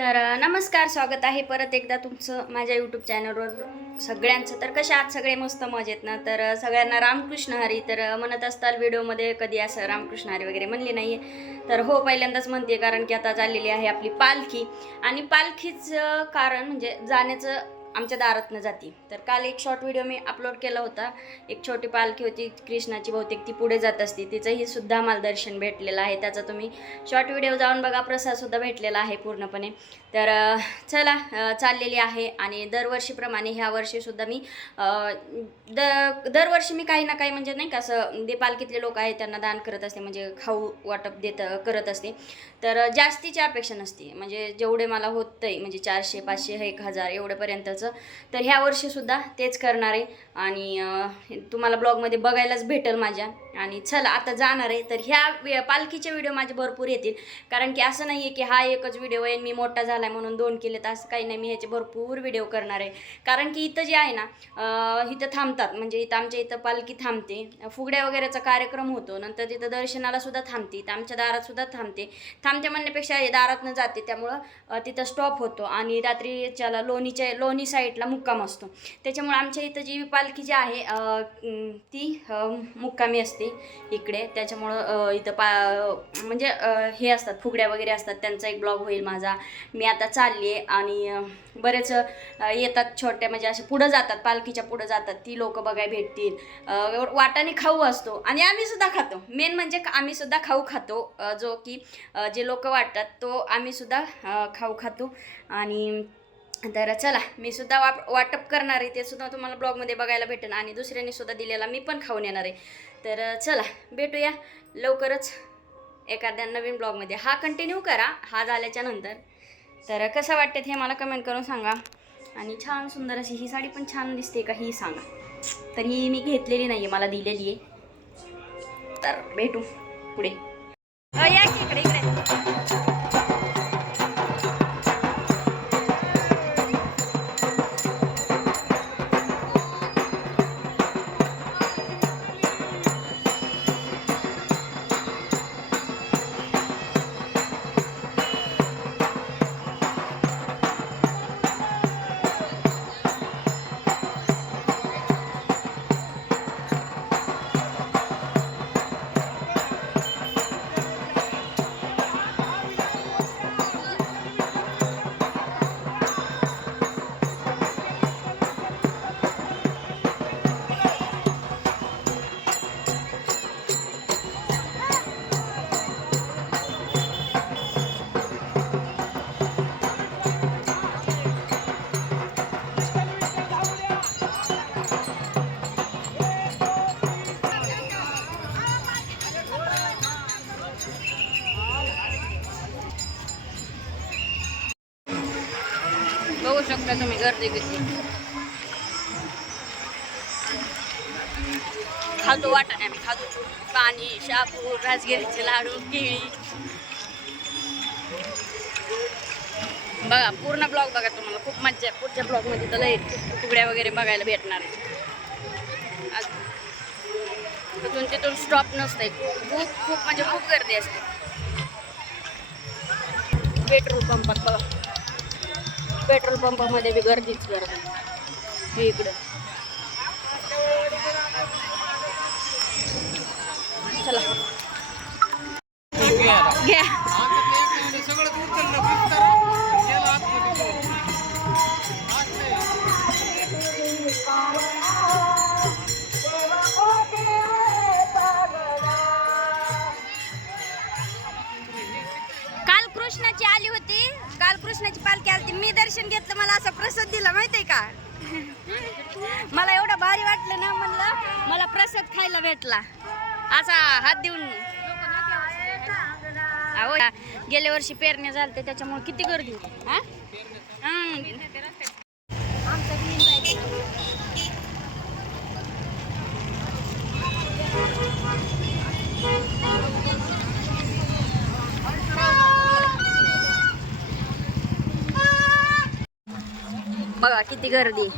तर नमस्कार स्वागत आहे परत एकदा तुमचं माझ्या यूट्यूब चॅनलवर सगळ्यांचं तर कशा आहात? सगळे मस्त मजेत ना? तर सगळ्यांना रामकृष्ण हरी. तर म्हणत असताल व्हिडिओमध्ये कधी असं रामकृष्ण हरी वगैरे म्हणले नाही तर हो पहिल्यांदाच म्हणते कारण की आता चाललेली आहे आपली पालखी. आणि पालखीचं कारण म्हणजे जाण्याचं आमच्या दारातनं जाती. तर काल एक शॉर्ट व्हिडिओ मी अपलोड केला होता. एक छोटी पालखी होती कृष्णाची बहुतेक ती पुढे जात असते. तिचंही सुद्धा मला दर्शन भेटलेलं आहे. त्याचा तुम्ही शॉर्ट व्हिडिओ जाऊन बघा. प्रसादसुद्धा भेटलेला आहे पूर्णपणे. तर चला चाललेली आहे आणि दरवर्षीप्रमाणे ह्या वर्षीसुद्धा मी द दरवर्षी मी काही ना काही म्हणजे नाही का असं जे पालखीतले लोक आहेत त्यांना दान करत असते. म्हणजे खाऊ वाटप देत करत असते. तर जास्तीची अपेक्षा नसते. म्हणजे जेवढे मला होतंय म्हणजे चारशे पाचशे एक हजार एवढ्यापर्यंतचं तर ह्या वर्षीसुद्धा तेच करणार आहे. आणि तुम्हाला ब्लॉगमध्ये बघायलाच भेटेल माझ्या. आणि चला आता जाणार आहे. तर ह्या पालखीचे व्हिडिओ माझे भरपूर येतील. कारण की असं नाही आहे की हा एकच व्हिडिओ आहे मी मोठा झाला आहे म्हणून दोन केले तर असं काही नाही. मी ह्याचे भरपूर व्हिडिओ करणार आहे. कारण की इथं जे आहे ना इथं थांबतात. म्हणजे इथं आमच्या इथं पालखी थांबते. फुगड्या वगैरेचा कार्यक्रम होतो. नंतर तिथं दर्शनाला सुद्धा थांबते. तर आमच्या दारात सुद्धा थांबते. थांबते म्हणण्यापेक्षा दारातनं जाते. त्यामुळं तिथं स्टॉप होतो. आणि रात्रीच्याला लोणीच्या लोणी साईडला मुक्काम असतो. त्याच्यामुळे आमच्या इथं जी पालखी जी आहे ती मुक्कामी असते इकडे. त्याच्यामुळं इथं पा म्हणजे हे असतात फुगड्या वगैरे असतात. त्यांचा एक ब्लॉग होईल माझा. मी आता चालली आहे आणि बरेच येतात छोट्या म्हणजे असे पुढं जातात पालखीच्या पुढं जातात. ती लोक बघाय भेटतील. वाटाने खाऊ असतो आणि आम्ही सुद्धा खातो. मेन म्हणजे आम्ही सुद्धा खाऊ खातो. जो की जे लोक वाटतात तो आम्ही सुद्धा खाऊ खातो. आणि तर चला मी सुद्धा वाप वाटप करणार आहे ते सुद्धा तुम्हाला ब्लॉगमध्ये बघायला भेटेल आणि दुसऱ्यांनी सुद्धा दिलेला मी पण खाऊन येणार आहे. तर चला भेटूया लवकरच एखाद्या नवीन ब्लॉगमध्ये. हा कंटिन्यू करा हा झाल्याच्यानंतर. तर कसं वाटते हे मला कमेंट करून सांगा. आणि छान सुंदर अशी ही साडी पण छान दिसते का ही सांगा. तर ही मी घेतलेली नाही आहे मला दिलेली आहे तर भेटू पुढे. या इकडे इकडे. बघू शकता तुम्ही गर्दी किती. खातो वाटाणे आम्ही खातो पाणी शापूर राजगिरीचे लाडू केळी. बघा पूर्ण ब्लॉग बघा तुम्हाला. खूप मज्जा आहे. पुढच्या ब्लॉगमध्ये तर लय तुकड्या वगैरे बघायला भेटणार आहे. तिथून तिथून स्टॉप नसते खूप खूप म्हणजे खूप गर्दी असते. पेट्रोल पंपात बघा. पेट्रोल पंपामध्ये बी गर्दीच गर्दी. इकडं. चला. घ्या. मी दर्शन घेतलं मला असं प्रसाद दिला माहितीये का? मला एवढं भारी वाटलं ना म्हणलं मला प्रसाद खायला भेटला. असा हात देऊन. गेल्या वर्षी पेरण्या झालते त्याच्यामुळे किती गर्दी हा? हं. बघा किती गर्दी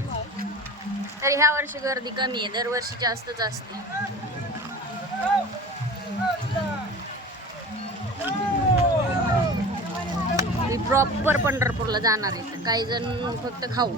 तर ह्या वर्षी गर्दी कमी आहे दरवर्षी जास्तच असते. प्रॉपर पंढरपूरला जाणार आहे काही जण फक्त खाऊ.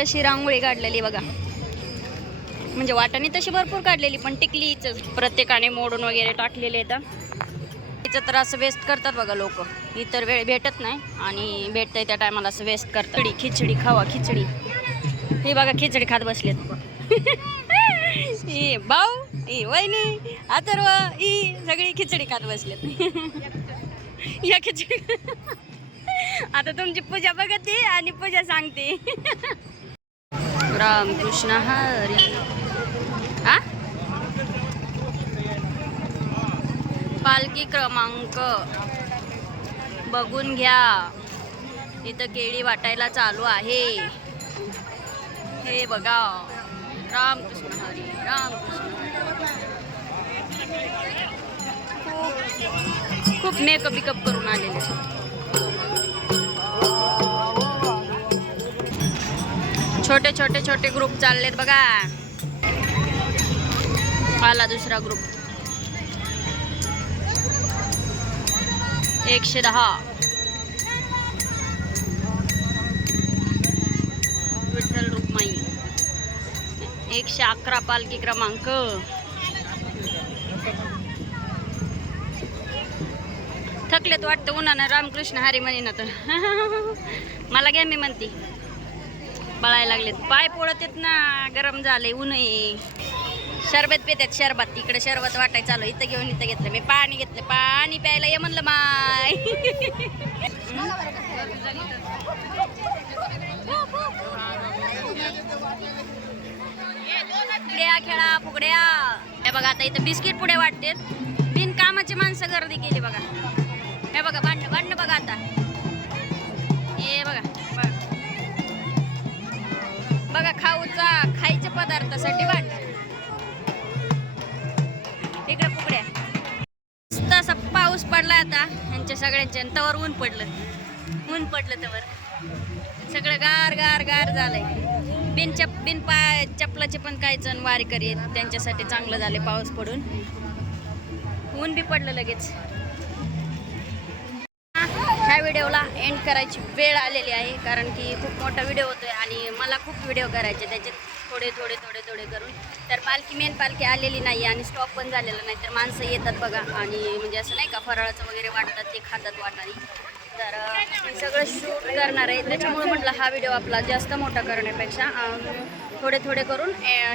सुंदर अशी रांगोळी काढलेली बघा. म्हणजे वाटाने तशी भरपूर काढलेली पण टिकलीच प्रत्येकाने मोडून वगैरे टाकलेले आहेत. तिचं तर असं वेस्ट करतात बघा लोक. इतर वेळ भेटत नाही आणि भेटतंय त्या टायमाला असं वेस्ट करतात. खिचडी खिचडी खावा खिचडी. हे बघा खिचडी खात बसलेत. ही भाऊ ही वहिनी अथर्व ई सगळी खिचडी खात बसलेत. या खिचडी. आता तुमची पूजा बघते आणि पूजा सांगते. राम कृष्ण हरी। आ? पालखी क्रमांक. बघून घ्या. इथं केळी वाटायला चालू आहे. हे बघा. राम कृष्ण हरी रामकृष्ण खूप खूप मेकअप बिकअप करून आलेले. छोटे छोटे छोटे ग्रुप चाललेत बघा. आला दुसरा ग्रुप एकशे दहा. विठ्ठल रुक्माई. एकशे अकरा पालखी क्रमांक. थकलेत वाटतं उन्हानं रामकृष्ण हरी म्हणे ना तर मला घ्या मी म्हणते. पळायला लागलेत. पाय पोळत येत ना गरम झाले ऊन आहे. शरबत पितात शरबत. तिकडे शरबत वाटाय चालू इथं घेऊन इथं घेतलं. मी पाणी घेतलं. पाणी प्यायला ये म्हणलं माय. फुगड्या खेळा फुगड्या. हे बघा आता इथं बिस्किट पुढे वाटते बिन कामाची माणसं गर्दी केली बघा. हे बघा भांडणं भांडणं बघा आता. हे बघा. बघा खाऊचा खायच्या पदार्थासाठी वाट इकडे फुगड्या मस्त असा पाऊस पडला आता. यांच्या सगळ्यांच्या आणि तवर ऊन पडलं. ऊन पडलं तवर. सगळं गार गार गार झालंय. बिन चप बिन पाय चपलाचे पण काही जण वारी करीत त्यांच्यासाठी चांगलं झाले पाऊस पडून. ऊन बी पडलं लगेच. ह्या व्हिडिओला एंड करायची वेळ आलेली आहे कारण की खूप मोठा व्हिडिओ होतो आहे आणि मला खूप व्हिडिओ करायचे त्याचे थोडे थोडे थोडे थोडे करून. तर पालखी मेन पालखी आलेली नाही आणि स्टॉप पण झालेला नाही. तर माणसं येतात बघा आणि म्हणजे असं नाही का फराळाचं वगैरे वाटतात ते खातात वाटाणी तर सगळं शूट करणार आहे. त्याच्यामुळे म्हटलं हा व्हिडिओ आपला जास्त मोठा करण्यापेक्षा थोडे थोडे करून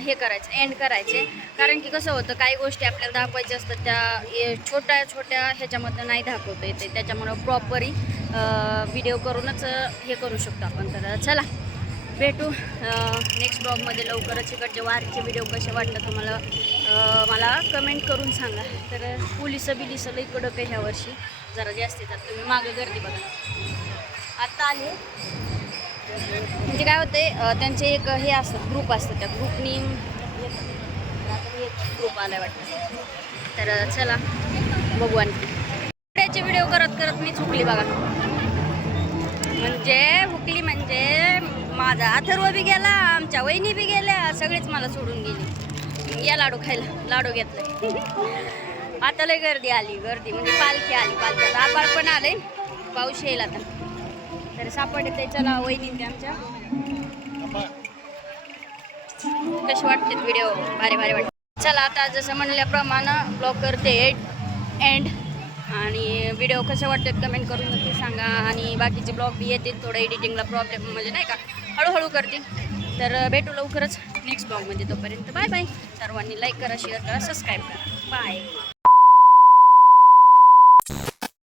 हे करायचे एंड करायचे. कारण की कसं होतं काही गोष्टी आपल्याला दाखवायच्या असतात त्या छोट्या छोट्या ह्याच्यामधनं नाही दाखवता येते. त्याच्यामुळं प्रॉपरी व्हिडिओ करूनच हे करू शकतो आपण. तर चला भेटू नेक्स्ट ब्लॉगमध्ये लवकरच. इकडचे वारीचे व्हिडिओ कसे वाटलं तुम्हाला मला कमेंट करून सांगा. तर पोलिसं बिलिसं लई कडक आहे ह्या वर्षी? जरा जास्त येतात तुम्ही मागं गर्दी बघा. आत्ता आले म्हणजे काय होते त्यांचे एक हे असतात ग्रुप असतात त्या ग्रुपनी ग्रुप आलाय वाटतं. तर चला बघू आणखी. त्याचे व्हिडिओ करत करत मी चुकली बघा. म्हणजे हुकली म्हणजे माझा अथर्व बी गेला आमच्या वहिनी बी गेल्या सगळीच मला सोडून गेली. या लाडू खायला लाडू घेतलं. आता लय गर्दी आली गर्दी. म्हणजे पालखी आली पालखी आबाळ पण आले पाऊस येईल आता. तर सापडे ते चला वहिनी ते आमच्या. कसे वाटतात व्हिडिओ भारी भारी वाटत चला आता जसं म्हणल्याप्रमाणे ब्लॉग करते एंड आणि व्हिडिओ कसे वाटतात कमेंट करून नक्की सांगा. आणि बाकीचे ब्लॉग बी येतील थोडं एडिटिंगला प्रॉब्लेम म्हणजे नाही का हळूहळू करते. तर भेटू लवकरच नेक्स्ट ब्लॉगमध्ये तोपर्यंत. बाय बाय सर्वांनी लाईक करा शेअर करा सबस्क्राईब करा. बाय